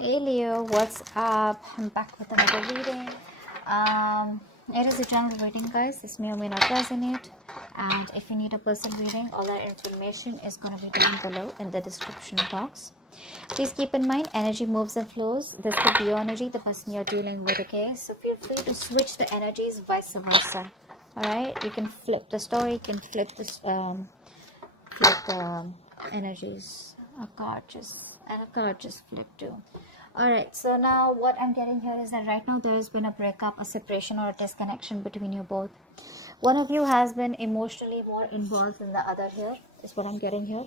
Hey Leo, what's up? I'm back with another reading. It is a general reading, guys. This may or may not resonate. And if you need a personal reading, all that information is going to be down below in the description box. Please keep in mind, energy moves and flows. This could be your energy, the person you're dealing with, okay? So feel free to switch the energies, vice versa. Alright? You can flip the story, you can flip this, flip the energies. A card just flipped too. Alright, so now what I'm getting here is that right now there has been a breakup, a separation, or a disconnection between you both. One of you has been emotionally more involved than the other here, is what I'm getting here.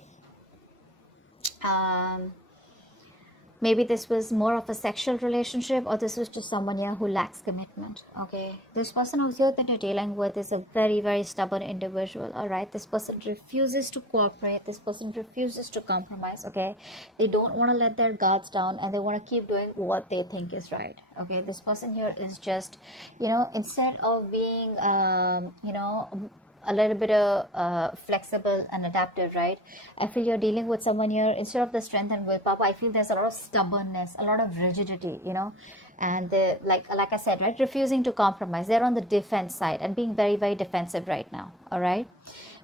Maybe this was more of a sexual relationship, or this was just someone here who lacks commitment. Okay, this person over here that you're dealing with is a very, very stubborn individual. All right, this person refuses to cooperate. This person refuses to compromise. Okay, they don't want to let their guards down, and they want to keep doing what they think is right. Okay, this person here is just, instead of being a little bit of flexible and adaptive, right? I feel you're dealing with someone here, instead of the strength and willpower, I feel there's a lot of stubbornness, a lot of rigidity, and they're, like I said, right, refusing to compromise. They're on the defense side and being very, very defensive right now. All right,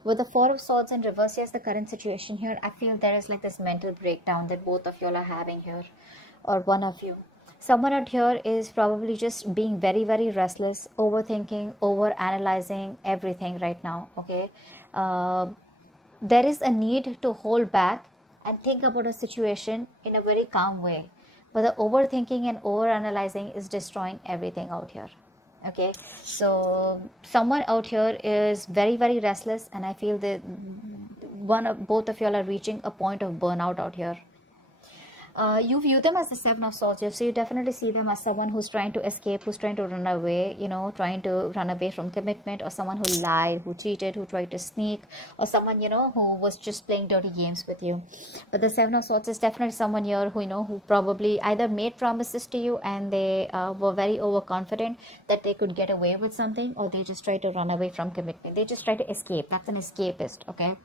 with the Four of Swords in reverse, here's the current situation here. I feel there is like this mental breakdown that both of you are having here, or one of you. Someone out here is probably just being very, very restless, overthinking, over analyzing everything right now. Okay, there is a need to hold back and think about a situation in a very calm way, but the overthinking and over analyzing is destroying everything out here. Okay, so someone out here is very, very restless, and I feel that both of you are reaching a point of burnout out here. You view them as the Seven of Swords, so you definitely see them as someone who's trying to escape, who's trying to run away, trying to run away from commitment, or someone who lied, who cheated, who tried to sneak, or someone, who was just playing dirty games with you. But the Seven of Swords is definitely someone here who, who probably either made promises to you and they were very overconfident that they could get away with something, or they just try to run away from commitment. They just try to escape. That's an escapist, okay?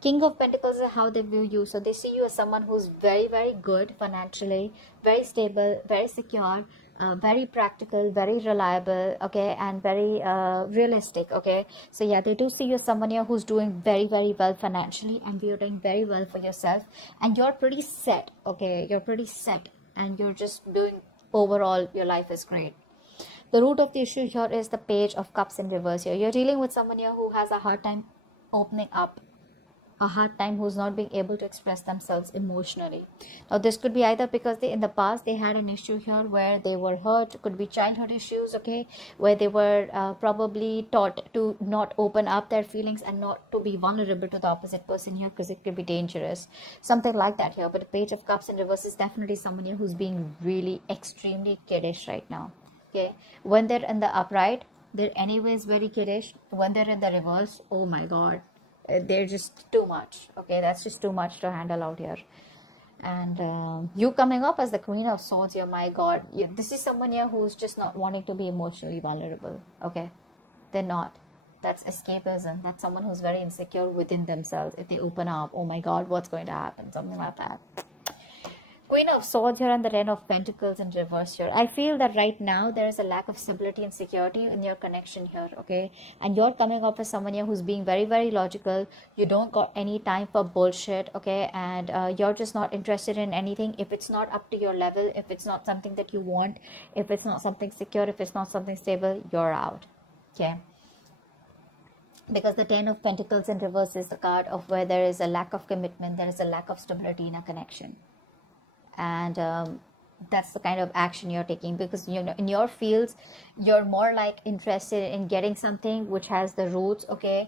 King of Pentacles is how they view you. So they see you as someone who's very, very good financially, very stable, very secure, very practical, very reliable, okay, and very realistic, okay? So yeah, they do see you as someone here who's doing very, very well financially, and you're doing very well for yourself, and you're pretty set, okay? You're pretty set, and you're just doing, overall, your life is great. The root of the issue here is the Page of Cups in reverse here. You're dealing with someone here who has a hard time opening up, a hard time, who's not being able to express themselves emotionally. Now this could be either because in the past they had an issue here where they were hurt, could be childhood issues, okay, where they were probably taught to not open up their feelings and not to be vulnerable to the opposite person here, because it could be dangerous, something like that here. But the Page of Cups in reverse is definitely someone here who's being really extremely kiddish right now. Okay, when they're in the upright, they're anyways very kiddish. When they're in the reverse, oh my god, they're just too much. Okay, that's just too much to handle out here. And you coming up as the Queen of Swords here, my god, this is someone here who's just not wanting to be emotionally vulnerable. Okay, they're not. That's escapism. That's someone who's very insecure within themselves. If they open up, oh my god, what's going to happen, something like that. Queen of Swords here and the Ten of Pentacles in reverse here. I feel that right now there is a lack of stability and security in your connection here, okay? And you're coming up as someone here who's being very, very logical. You don't got any time for bullshit, okay? And you're just not interested in anything. If it's not up to your level, if it's not something that you want, if it's not something secure, if it's not something stable, you're out, okay? Because the Ten of Pentacles in reverse is the card of where there is a lack of commitment, there is a lack of stability in a connection. And that's the kind of action you're taking, because in your fields you're more like interested in getting something which has the roots, okay,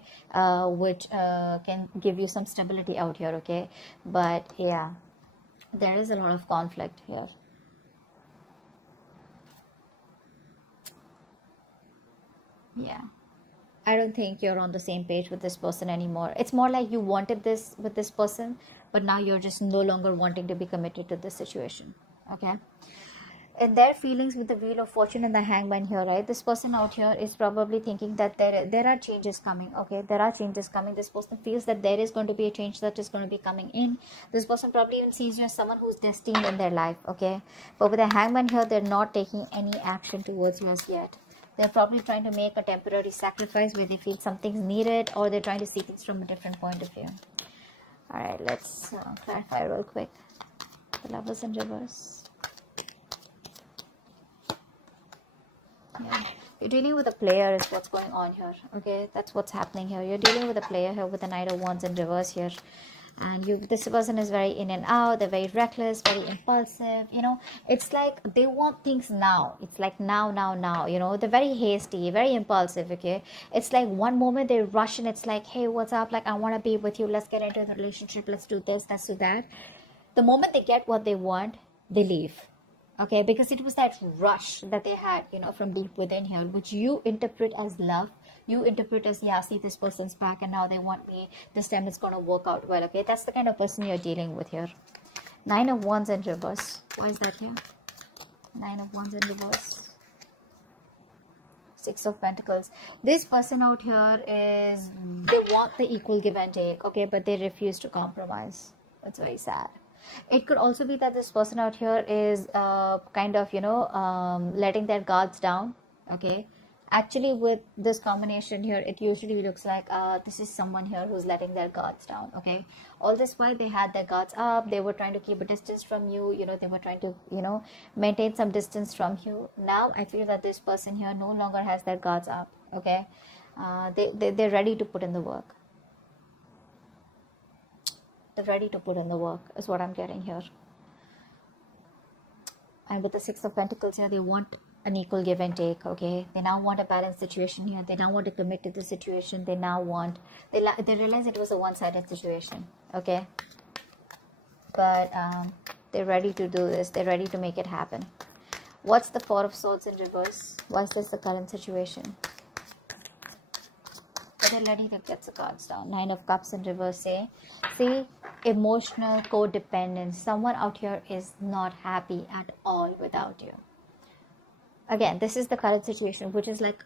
which can give you some stability out here, okay? But yeah, there is a lot of conflict here. Yeah, I don't think you're on the same page with this person anymore. It's more like you wanted this with this person, but now you're just no longer wanting to be committed to this situation, okay? in their feelings with the Wheel of Fortune and the Hangman here, right? This person out here is probably thinking that there are changes coming. Okay, there are changes coming. This person feels that there is going to be a change that is going to be coming in. This person probably even sees you as someone who's destined in their life. Okay, but with the Hangman here, they're not taking any action towards you as yet. They're probably trying to make a temporary sacrifice where they feel something's needed, or they're trying to see things from a different point of view. All right, let's clarify real quick. The Lovers in reverse. Yeah. You're dealing with a player is what's going on here. Okay, that's what's happening here. You're dealing with a player here with the Knight of Wands in reverse here. And this person is very in and out. They're very reckless, very impulsive. You know, it's like they want things now. It's like now. You know, they're very hasty, very impulsive. Okay, it's like one moment they rush and it's like, hey, what's up? Like, I want to be with you. Let's get into the relationship. Let's do this. Let's do that. The moment they get what they want, they leave. Okay, because it was that rush that they had, you know, from deep within here, which you interpret as love. You interpret as, yeah, see, this person's back and now they want me. This time it's going to work out well. Okay, that's the kind of person you're dealing with here. Nine of Wands in reverse. Why is that here? Nine of Wands in reverse. Six of Pentacles. This person out here is, they want the equal give and take. Okay, but they refuse to compromise. That's very sad. It could also be that this person out here is kind of, you know, letting their guards down. Okay, actually with this combination here, it usually looks like this is someone here who's letting their guards down. Okay, all this while they had their guards up, they were trying to keep a distance from you. You know, they were trying to, you know, maintain some distance from you. Now I feel that this person here no longer has their guards up. Okay, they're ready to put in the work. Ready to put in the work is what I'm getting here. And with the Six of Pentacles here, they want an equal give and take. Okay, they now want a balanced situation here. They now want to commit to the situation. They now want, they realize it was a one-sided situation. Okay, but they're ready to do this. They're ready to make it happen. What's the Four of Swords in reverse? Why is this the current situation? They're ready to get the cards down. Nine of Cups in reverse. See, emotional codependence. Someone out here is not happy at all without you. Again, this is the current situation, which is like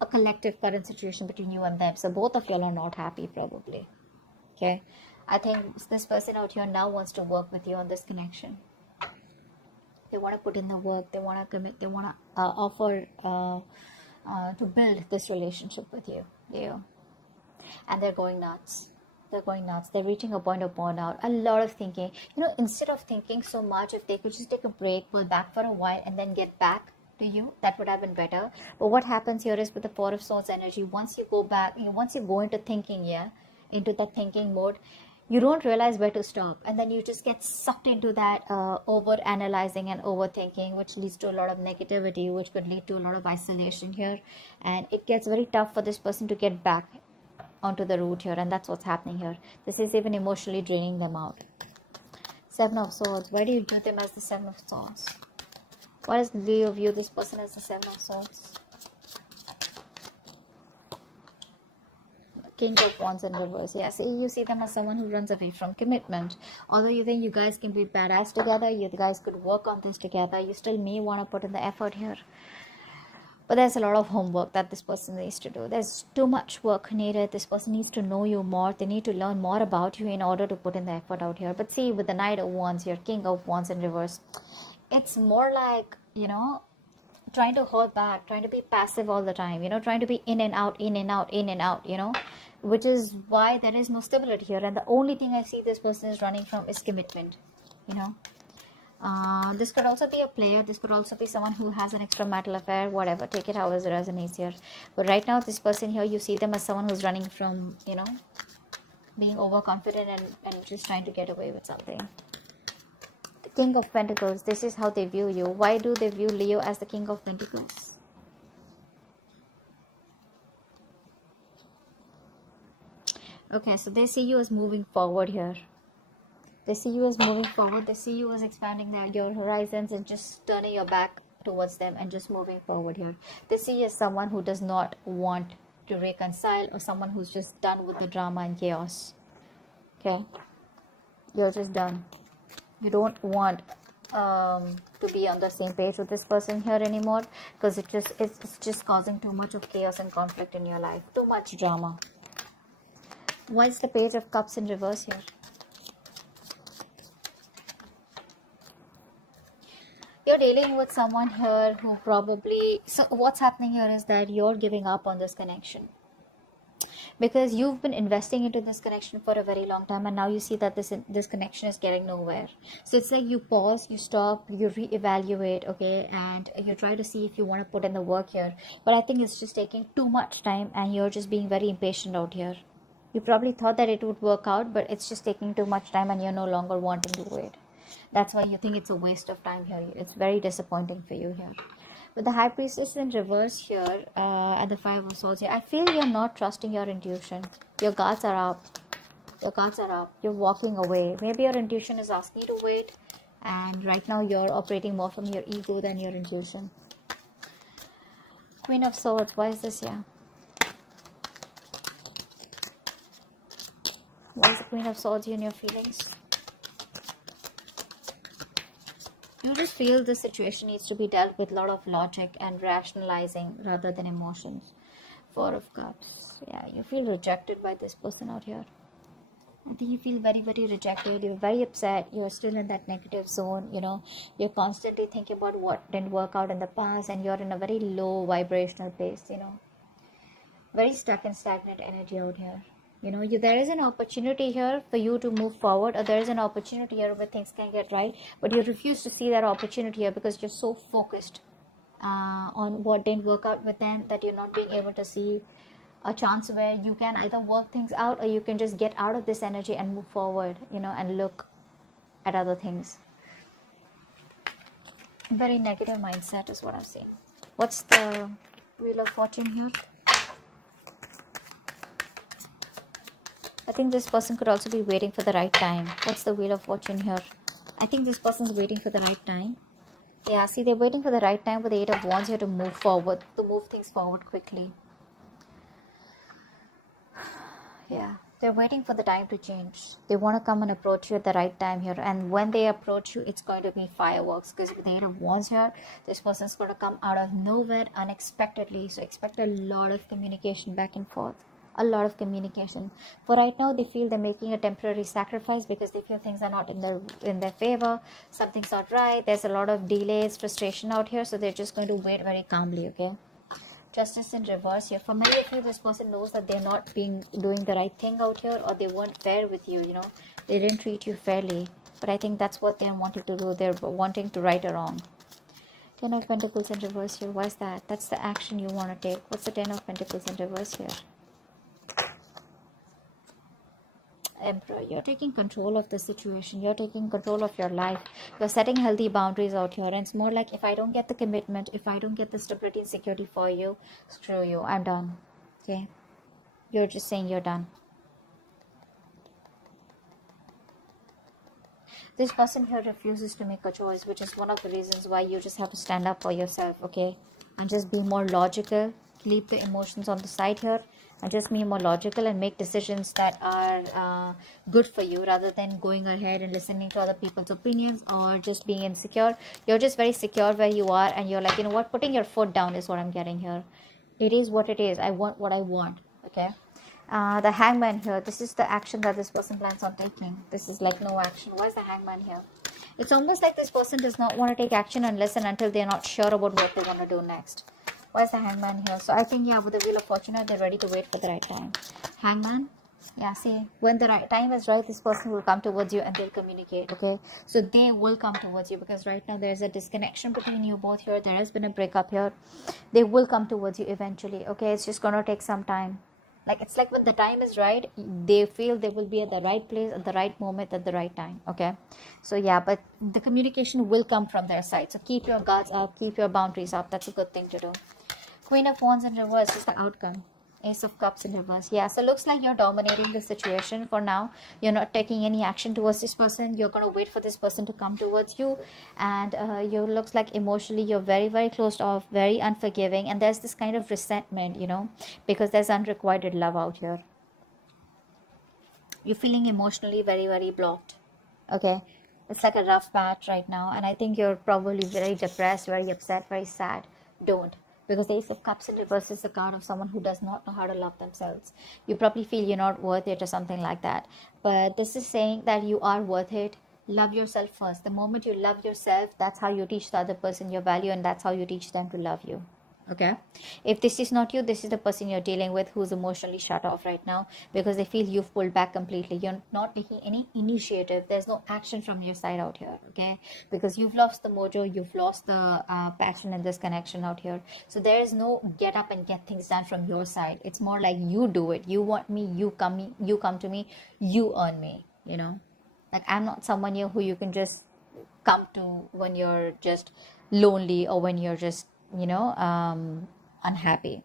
a collective current situation between you and them. So both of y'all are not happy probably. Okay, I think this person out here now wants to work with you on this connection. They want to put in the work. They want to commit. They want to offer to build this relationship with you. And they're going nuts. They're reaching a point of burnout. A lot of thinking. You know, instead of thinking so much, if they could just take a break, pull back for a while, and then get back to you, that would have been better. But what happens here is with the Four of Swords energy, once you go back, once you go into thinking, into that thinking mode, you don't realize where to stop, and then you just get sucked into that over analyzing and overthinking, which leads to a lot of negativity, which could lead to a lot of isolation here, and it gets very tough for this person to get back onto the route here, and that's what's happening here. This is even emotionally draining them out. Seven of Swords. Why do you view them as the Seven of Swords? Why does Leo view this person as the Seven of Swords? King of Wands in reverse. Yeah, see, you see them as someone who runs away from commitment. Although you think you guys can be badass together, you guys could work on this together, you still may want to put in the effort here. But there's a lot of homework that this person needs to do. There's too much work needed. This person needs to know you more. They need to learn more about you in order to put in the effort out here. But see, with the Knight of Wands here, King of Wands in reverse, it's more like, you know, trying to hold back, trying to be passive all the time, you know, trying to be in and out, in and out, in and out, you know, which is why there is no stability here. And the only thing I see this person is running from is commitment, you know. This could also be a player. This could also be someone who has an extramarital affair, whatever. Take it however it resonates here. But right now, this person here, you see them as someone who's running from, you know, being overconfident and just trying to get away with something. The King of Pentacles, this is how they view you. Why do they view Leo as the King of Pentacles? Okay, so they see you as moving forward here. They see you as moving forward. They see you as expanding your horizons and just turning your back towards them and just moving forward here. They see you as someone who does not want to reconcile, or someone who's just done with the drama and chaos. Okay? You're just done. You don't want to be on the same page with this person here anymore, because it's just causing too much of chaos and conflict in your life, too much drama. Why is the Page of Cups in reverse here? You're dealing with someone here who probably, so what's happening here is that you're giving up on this connection, because you've been investing into this connection for a very long time, and now you see that this connection is getting nowhere. So it's like you pause, you stop, you reevaluate, okay, and you try to see if you want to put in the work here, but I think it's just taking too much time, and you're just being very impatient out here. You probably thought that it would work out, but it's just taking too much time, and you're no longer wanting to wait. That's why you think it's a waste of time here. It's very disappointing for you here. With the High Priestess in reverse here, and the Five of Swords here, I feel you're not trusting your intuition. Your guards are up. Your guards are up. You're walking away. Maybe your intuition is asking you to wait, and right now you're operating more from your ego than your intuition. Queen of Swords, why is this here? Why is the Queen of Swords here in your feelings? You just feel this situation needs to be dealt with a lot of logic and rationalizing rather than emotions. Four of Cups. Yeah, you feel rejected by this person out here. I think you feel very, very rejected. You're very upset. You're still in that negative zone, you know. You're constantly thinking about what didn't work out in the past, and you're in a very low vibrational place, you know. Very stuck and stagnant energy out here. You know, there is an opportunity here for you to move forward, or there is an opportunity here where things can get right, but you refuse to see that opportunity here because you're so focused on what didn't work out with them that you're not being able to see a chance where you can either work things out, or you can just get out of this energy and move forward, you know, and look at other things. Very negative mindset is what I'm seeing. What's the Wheel of Fortune here? I think this person could also be waiting for the right time. What's the Wheel of Fortune here? I think this person's waiting for the right time. Yeah, see, they're waiting for the right time with the Eight of Wands here to move forward, to move things forward quickly. Yeah, they're waiting for the time to change. They want to come and approach you at the right time here. And when they approach you, it's going to be fireworks. Because with the Eight of Wands here, this person's going to come out of nowhere unexpectedly. So expect a lot of communication back and forth. A lot of communication. For right now, they feel they're making a temporary sacrifice because they feel things are not in their favor. Something's not right. There's a lot of delays, frustration out here. So they're just going to wait very calmly, okay? Justice in reverse here. For many of you, this person knows that they're not doing the right thing out here, or they weren't fair with you, you know. They didn't treat you fairly. But I think that's what they're wanting to do. They're wanting to right a wrong. Ten of Pentacles in reverse here. Why is that? That's the action you want to take. What's the Ten of Pentacles in reverse here? Emperor, you're taking control of the situation. You're taking control of your life. You're setting healthy boundaries out here. And it's more like, if I don't get the commitment, if I don't get the stability and security for you, screw you. I'm done. Okay? You're just saying you're done. This person here refuses to make a choice, which is one of the reasons why you just have to stand up for yourself, okay? And just be more logical. Leave the emotions on the side here. And just be more logical and make decisions that are good for you, rather than going ahead and listening to other people's opinions or just being insecure. You're just very secure where you are, and you're like, you know what, putting your foot down is what I'm getting here. It is what it is. I want what I want, okay? The Hangman here, this is the action that this person plans on taking. This is like no action. Why is the Hangman here? It's almost like this person does not want to take action and listen until they're not sure about what they want to do next. Why is the Hangman here? So I think, yeah, with the Wheel of Fortune, they're ready to wait for the right time. Hangman, yeah, see, when the right time is right, this person will come towards you and they'll communicate, okay? So they will come towards you, because right now there's a disconnection between you both here. There has been a breakup here. They will come towards you eventually, okay? It's just going to take some time. Like, it's like when the time is right, they feel they will be at the right place at the right moment at the right time, okay? So yeah, but the communication will come from their side. So keep your guards up, keep your boundaries up. That's a good thing to do. Queen of Wands in reverse is the outcome. Ace of Cups in reverse. Yeah, so looks like you're dominating the situation for now. You're not taking any action towards this person. You're going to wait for this person to come towards you. And you looks like emotionally you're very, very closed off, very unforgiving. And there's this kind of resentment, you know, because there's unrequited love out here. You're feeling emotionally very, very blocked. Okay. It's like a rough patch right now, and I think you're probably very depressed, very upset, very sad. Don't. Because the Ace of Cups in reverse is the card of someone who does not know how to love themselves. You probably feel you're not worth it or something like that. But this is saying that you are worth it. Love yourself first. The moment you love yourself, that's how you teach the other person your value, and that's how you teach them to love you. Okay, if this is not you, this is the person you're dealing with who's emotionally shut off right now because they feel you've pulled back completely. You're not taking any initiative. There's no action from your side out here. Okay, because you've lost the mojo, you've lost the passion in this connection out here. So there is no get up and get things done from your side. It's more like you do it. You want me, you come to me, you earn me. You know, like I'm not someone here who you can just come to when you're just lonely or when you're just unhappy.